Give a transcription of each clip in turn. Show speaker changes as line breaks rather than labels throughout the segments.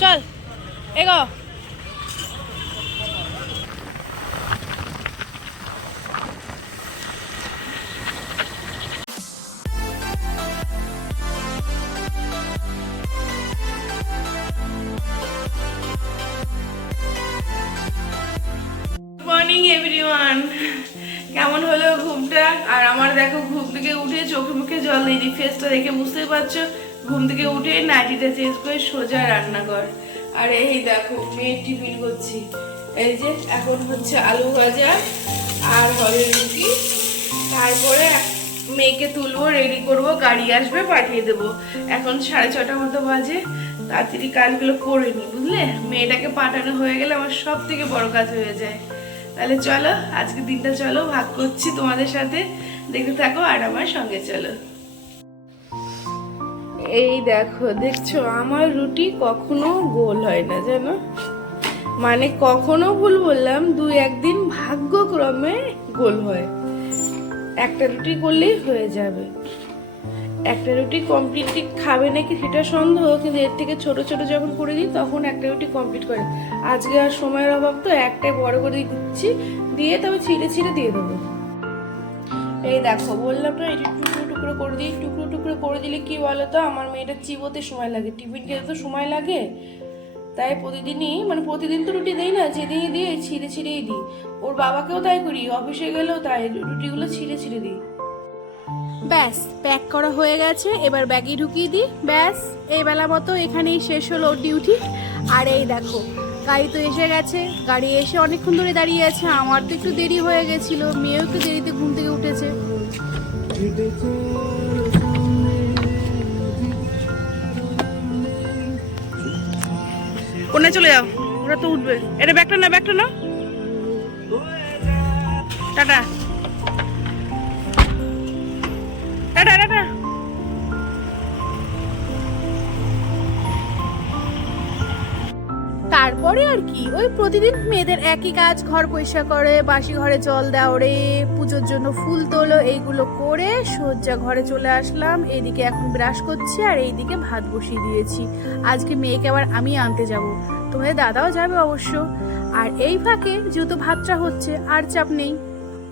চল, এগো। কেমন হলো ঘুমটা? আর আমার দেখো, ঘুম থেকে উঠে চোখে মুখে জল দিই ফেসটা দেখে বুঝতেই পারছ। ঘুম থেকে উঠে নাইটিটা চেঞ্জ করে সোজা রান্নাঘর। আর এই দেখো, মেয়ের টিফিন করছি। এই যে, এখন হচ্ছে আলু ভাজা আর হবে রুটি। তারপরে মেয়েকে তুলবো রেডি করব, গাড়ি আসবে, পাঠিয়ে দেবো। এখন সাড়ে ছটার মতো বাজে, তাড়াতাড়ি কাজগুলো করে নি, বুঝলে? মেয়েটাকে পাঠানো হয়ে গেলে আমার সব থেকে বড় কাজ হয়ে যায়। তাহলে চলো আজকে দিনটা চলো, ভাগ করছি তোমাদের সাথে। দেখতে থাকো আর আমার সঙ্গে চলো। এই দেখো, দেখছ, আমার রুটি কখনো গোল হয় না, জানো? মানে কখনো ভুল বললাম, দুই একদিন ভাগ্যক্রমে গোল হয়। একটা রুটি করলেই হয়ে যাবে। একটা রুটি কমপ্লিটলি খাবে নাকি সেটা সন্দেহ, কিন্তু এর থেকে ছোট ছোট যখন করে দিই, তখন একটা রুটি কমপ্লিট করে। আজকে আর সময়ের অভাব তো, একটাই বড় করে দিচ্ছি, দিয়ে তবে ছিঁড়ে ছিঁড়ে দিয়ে দেবো। এই দেখো, বললাম না এই টুকরো টুকরো করে দিই, টুকরো টুকরো করে দিলে কি বলো তো আমার মেয়েটা চিবোতে সময় লাগে। টিফিন খেতে তো সময় লাগে। তাই প্রতিদিনই মানে প্রতিদিন তো রুটি দেই না যেদিনই দিই ছিঁড়ে ছিঁড়েই দিই। ওর বাবাকেও তাই করি অফিসে গেলেও তাই রুটিগুলো ছিঁড়ে ছিঁড়ে দিই। ব্যাস প্যাক করা হয়ে গেছে এবার ব্যাগে ঢুকিয়ে দিই। ব্যাস এই বেলা মতো এখানেই শেষ হলো ওর ডিউটি। আর এই দেখো গাড়ি তো এসে গেছে। গাড়ি এসে অনেকক্ষণ ধরে দাঁড়িয়ে আছে। আমার তো একটু দেরি হয়ে গেছিল মেয়েও একটু দেরিতে ঘুম থেকে উঠেছে। কোনে চলে যাও ওরা তো উঠবে। এটা ব্যাগটা না ব্যাগটা না টাটা। তারপরে আর কি? ওই প্রতিদিন মেয়েদের একই কাজ, ঘর পরিষ্কার করে, বাসি ঘরে জল দেওয়ারে পুজোর জন্য ফুল তোলো, এইগুলো করে সজ্জা ঘরে চলে আসলাম। এইদিকে এখন ব্রাশ করছি আর এইদিকে ভাত বসিয়ে দিয়েছি। আজকে মেয়েকে আবার আমি আনতে যাব। তোমাদের দাদাও যাবে অবশ্য। আর এই ফাঁকে যেহেতু ভাতটা হচ্ছে, আর চাপ নেই।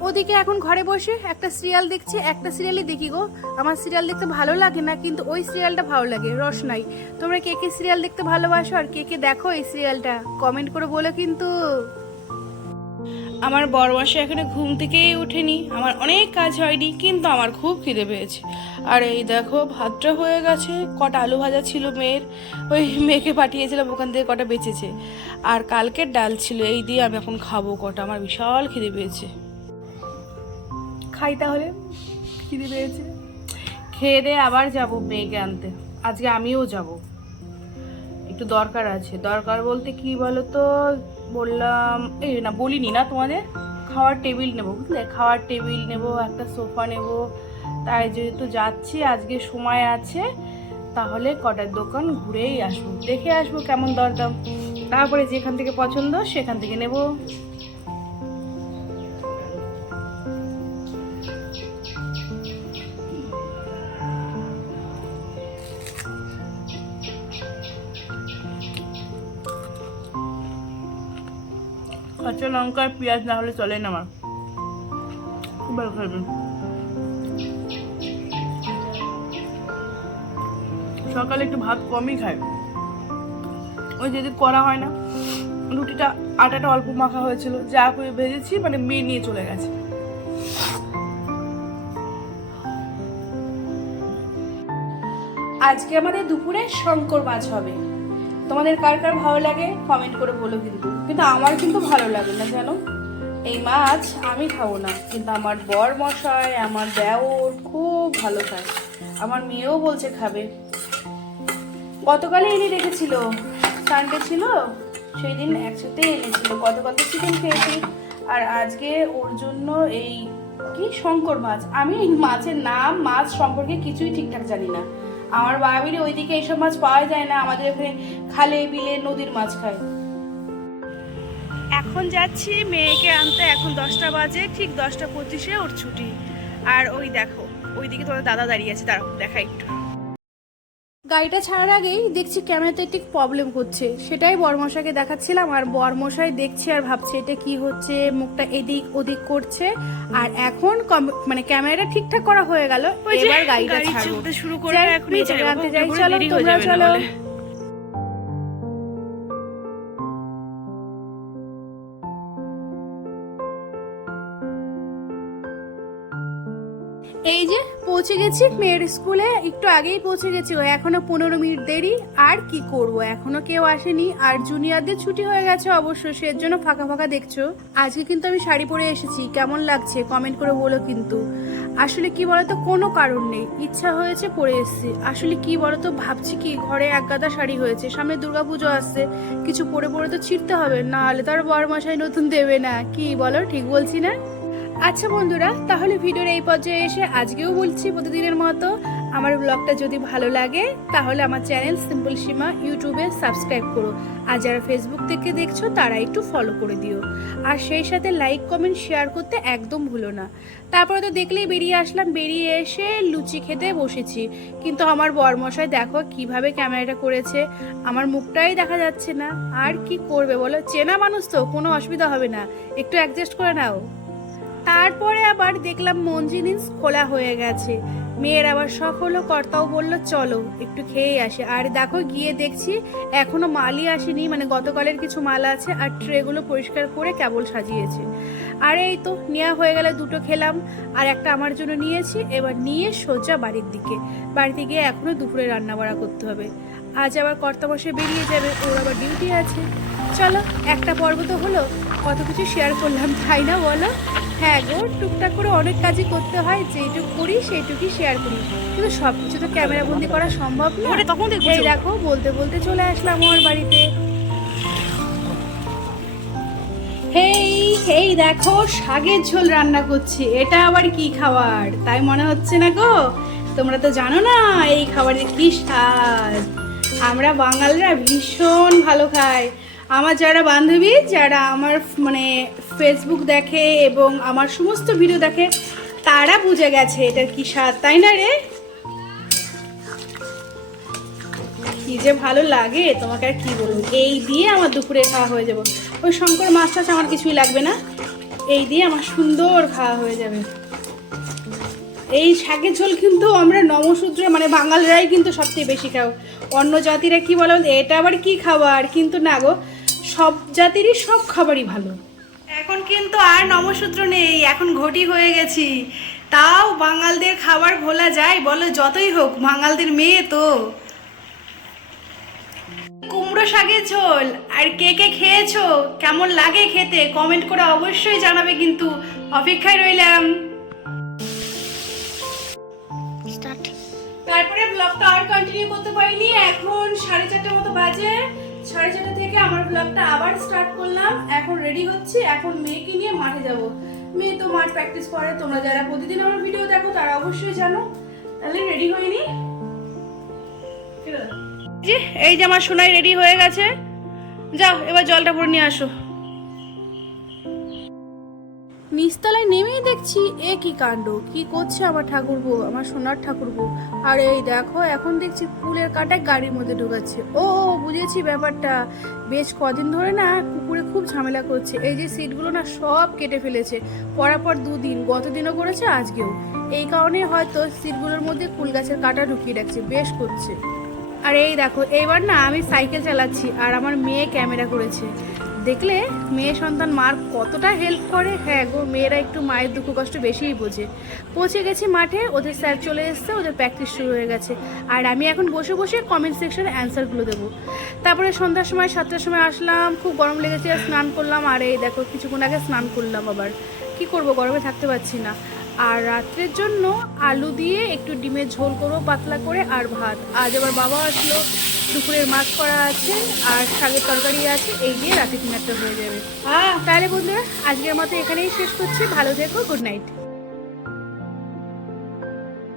ওদিকে এখন ঘরে বসে একটা সিরিয়াল দেখছি, একটা সিরিয়ালই দেখি গো। আমার সিরিয়াল দেখতে ভালো লাগে না, কিন্তু ওই সিরিয়ালটা ভালো লাগে রসনাই তোমরা কে কে সিরিয়াল দেখতে ভালোবাসো আর কে কে দেখো এই সিরিয়ালটা কমেন্ট করে বলো কিন্তু। আমার বড় মাসে এখানে ঘুম থেকেই উঠেনি আমার অনেক কাজ হয়নি, কিন্তু আমার খুব খিদে পেয়েছে। আর এই দেখো, ভাতটা হয়ে গেছে, কটা আলু ভাজা ছিল মেয়ের, ওই মেয়েকে পাঠিয়েছিলাম ওখান থেকে কটা বেঁচেছে। আর কালকের ডাল ছিল, এই দিয়ে আমি এখন খাব কটা, আমার বিশাল খিদে পেয়েছে। খাই তাহলে। খিদে পেয়েছে। খেয়ে দিয়ে আবার যাব মেয়েকে আনতে। আজকে আমিও যাব। একটু দরকার আছে। দরকার বলতে কি বলো তো বললাম এই না বলিনি না তোমাদের? খাওয়ার টেবিল নেব, বুঝলে? খাওয়ার টেবিল নেব, একটা সোফা নেব। তাই যেহেতু যাচ্ছি, আজকে সময় আছে, তাহলে কটার দোকান ঘুরেই আসব। দেখে আসব কেমন দরদাম। তারপরে যেখান থেকে পছন্দ, সেখান থেকে নেব। কাঁচা লঙ্কা আর পেঁয়াজ না হলে চলে না আমার খুব ভালো খাবেন সকালে একটু ভাত কমই খাই ওই যেদিন করা হয় না, রুটিটা, আটাটা অল্প মাখা হয়েছিল। যা করে ভেজেছি মানে মেয়ে নিয়ে চলে গেছে। আজকে আমাদের দুপুরে শঙ্কর মাছ হবে। তোমাদের কার কার ভালো লাগে কমেন্ট করে বলো কিন্তু। কিন্তু আমার কিন্তু ভালো লাগে না, জানো? এই মাছ আমি খাব না। কিন্তু আমার বর মশাই, আমার দেওর খুব ভালো খায়। আমার মেয়েও বলছে খাবে। গতকালে এনে রেখেছিল। সানডে ছিল সেই দিন একসাথে এনেছিল। গতকাল তো চিকেন খেয়েছি। আর আজকে ওর জন্য এই কি শঙ্কর মাছ? আমি মাছের নাম, মাছ সম্পর্কে কিছুই ঠিকঠাক জানি না। আমার বাবির ওইদিকে এইসব মাছ পাওয়া যায় না, আমাদের এখানে খালে, বিলে, নদীর মাছ খায়। এখন যাচ্ছি মেয়েকে আনতে, এখন দশটা বাজে, ঠিক দশটা পঁচিশে ওর ছুটি। আর ওই দেখো, ওইদিকে তোমার দাদা দাঁড়িয়ে আছে, দাঁড়াও দেখা একটু।
গাড়িটা ছাড়ার আগেই দেখছি ক্যামেরাতে একটি প্রবলেম করছে সেটাই বরমশাকে দেখাচ্ছিলাম আর বরমশাই দেখছে আর ভাবছে এটা কি হচ্ছে? মুখটা এদিক ওদিক করছে? আর এখন মানে ক্যামেরাটা ঠিকঠাক করা হয়ে গেল। এবার গাড়িটা
গাড়ি
ছাড়বো।
শুরু করে
যাই চলো তোমরা চলো। এই যে পৌঁছে গেছি, মেয়ের স্কুলে একটু আগেই পৌঁছে গেছি এখনও পনেরো মিনিট দেরি, আর কি করব? এখনও কেউ আসেনি, আর জুনিয়রদের ছুটি হয়ে গেছে অবশ্য সের জন্য ফাঁকা ফাঁকা দেখছ। আজকে কিন্তু আমি শাড়ি পরে এসেছি, কেমন লাগছে কমেন্ট করে বলো কিন্তু। আসলে কি বলতো, কোনো কারণ নেই, ইচ্ছা হয়েছে পরে এসেছি। আসলে কি বলতো, ভাবছি কি, ঘরে এক গাদা শাড়ি হয়েছে, সামনে দুর্গাপুজো আসছে, কিছু পরে পরে তো ছিঁড়তে হবে না হলে তো আর বড় মশাই নতুন দেবে না, কি বলো, ঠিক বলছি না? আচ্ছা বন্ধুরা, তাহলে ভিডিওর এই পর্যায়ে এসে আজকেও বলছি প্রতিদিনের মতো। আমার ব্লগটা যদি ভালো লাগে, তাহলে আমার চ্যানেল সিম্পল সীমা ইউটিউবে সাবস্ক্রাইব করো। আর যারা ফেসবুক থেকে দেখছ, তারা একটু ফলো করে দিও। আর সেই সাথে লাইক কমেন্ট শেয়ার করতে একদম ভুলো না। তারপরে তো দেখলেই বেরিয়ে আসলাম, বেরিয়ে এসে লুচি খেতে বসেছি। কিন্তু আমার বরমশাই দেখো কীভাবে ক্যামেরাটা করেছে, আমার মুখটাই দেখা যাচ্ছে না। আর কি করবে বলো? চেনা মানুষ তো, কোনো অসুবিধা হবে না। একটু অ্যাডজাস্ট করে নাও। তারপরে আবার দেখলাম মন জিনিস খোলা হয়ে গেছে। মেয়ের আবার হলো কর্তাও বলল, চলো, একটু খেয়ে আসে। আর দেখো, গিয়ে দেখছি এখনও মালই আসেনি মানে গতকালের কিছু মাল আছে আর ট্রেগুলো পরিষ্কার করে কেবল সাজিয়েছে। আর, এই তো নেওয়া হয়ে গেলে, দুটো খেলাম। আর একটা আমার জন্য নিয়েছি, এবার নিয়ে সোজা বাড়ির দিকে। বাড়িতে গিয়ে এখনও দুপুরে রান্না বাড়া করতে হবে। আজ আবার কর্তা বসে বেরিয়ে যাবে, ওর আবার ডিউটি আছে। চলো, একটা পর্ব তো হলো, কত কিছু শেয়ার করলাম, তাই না বলো? হ্যাঁ গো টুকটাক করে অনেক কাজই করতে হয় যেটুকু করি সেইটুকুই শেয়ার করি। কিন্তু সব কিছু তো ক্যামেরা বন্দি করা সম্ভব না।
তখন
এই দেখো বলতে বলতে চলে আসলাম ওর বাড়িতে। হেই হেই দেখো শাকের ঝোল রান্না করছি। এটা আবার কি খাবার? তাই মনে হচ্ছে না গো? তোমরা তো জানো না এই খাবারের কি স্বাদ? আমরা বাঙালরা ভীষণ ভালো খাই। আমার যারা বান্ধবী যারা আমার মানে ফেসবুক দেখে এবং আমার সমস্ত ভিডিও দেখে, তারা বুঝে গেছে এটার কি স্বাদ তাই না রে? কি যে ভালো লাগে, তোমাকে আর কি বলুন এই দিয়ে আমার দুপুরে খাওয়া হয়ে যাবে। ওই শঙ্কর মাছ টাছ আমার কিছুই লাগবে না। এই দিয়ে আমার সুন্দর খাওয়া হয়ে যাবে। এই শাকের ঝোল কিন্তু আমরা নমশূদ্র মানে বাঙালরাই কিন্তু সবচেয়ে বেশি খাও। অন্য জাতিরা কি বলে, এটা আবার কি খাবার? কিন্তু না গো, সব জাতিরই সব খাবারই ভালো। কিন্তু আর নমশূদ্র নেই এখন ঘটি হয়ে গেছি। তাও বাঙালদের খাবার ভোলা যায় বলো যতই হোক বাঙালদের মেয়ে তো। কুমড়ো শাকের ঝোল আর কে কে খেয়েছো? কেমন লাগে খেতে? কমেন্ট করে অবশ্যই জানাবে কিন্তু অপেক্ষায় রইলাম। তারপরে ব্লগটা আর কন্টিনিউ করতে পারিনি এখন সাড়ে চারটের মতো বাজে। সাড়ে চারটে থেকে আমার ব্লগটা আবার স্টার্ট করলাম। এখন রেডি হচ্ছি, এখন মেয়েকে নিয়ে মাঠে যাব। মেয়ে তো মাঠ প্র্যাকটিস করে, তোমরা যারা প্রতিদিন আমার ভিডিও দেখো, তারা অবশ্যই জানো। তাহলে রেডি হয়নি এই যে আমার সোনাই রেডি হয়ে গেছে। যাও, এবার জলটা ভরে নিয়ে আসো। নিচতলায় নেমেই দেখছি, এ কি কাণ্ড? কি করছে আমার ঠাকুর ঠাকুরবো আমার সোনার ঠাকুর ঠাকুরবো আর এই দেখো, এখন দেখছি ফুলের কাটায় গাড়ির মধ্যে ঢুকাচ্ছে। ও, বুঝেছি ব্যাপারটা। বেশ কদিন ধরে না কুকুরে খুব ঝামেলা করছে। এই যে সিটগুলো না সব কেটে ফেলেছে। পরাপর দুদিন গত দিনও করেছে, আজকেও। এই কারণে হয়তো সিটগুলোর মধ্যে ফুল গাছের কাটা ঢুকিয়ে রাখছে, বেশ করছে। আর এই দেখো, এইবার না আমি সাইকেল চালাচ্ছি, আর আমার মেয়ে ক্যামেরা করেছে। দেখলে মেয়ে সন্তান মার কতটা হেল্প করে? হ্যাঁ গো, মেয়েরা একটু মায়ের দুঃখ কষ্ট বেশিই বোঝে। পৌঁছে গেছি মাঠে, ওদের স্যার চলে এসছে, ওদের প্র্যাকটিস শুরু হয়ে গেছে। আর আমি এখন বসে বসে কমেন্ট সেকশনে অ্যান্সারগুলো দেবো। তারপরে সন্ধ্যার সময়, সাতটার সময় আসলাম, খুব গরম লেগেছে, স্নান করলাম। আর এই দেখো, কিছুক্ষণ আগে স্নান করলাম আবার। কি করব, গরমে থাকতে পারছি না। আর রাত্রের জন্য আলু দিয়ে একটু ডিমের ঝোল করব, পাতলা করে, আর ভাত। আজ আবার বাবা আসলো। দুপুরের মাছ করা আছে আর শাকের তরকারি আছে এই দিয়ে রাতে ডিনারটা হয়ে যাবে। আহ। তাহলে বন্ধুরা আজকের মতো এখানেই শেষ করছি। ভালো থেকো গুড নাইট।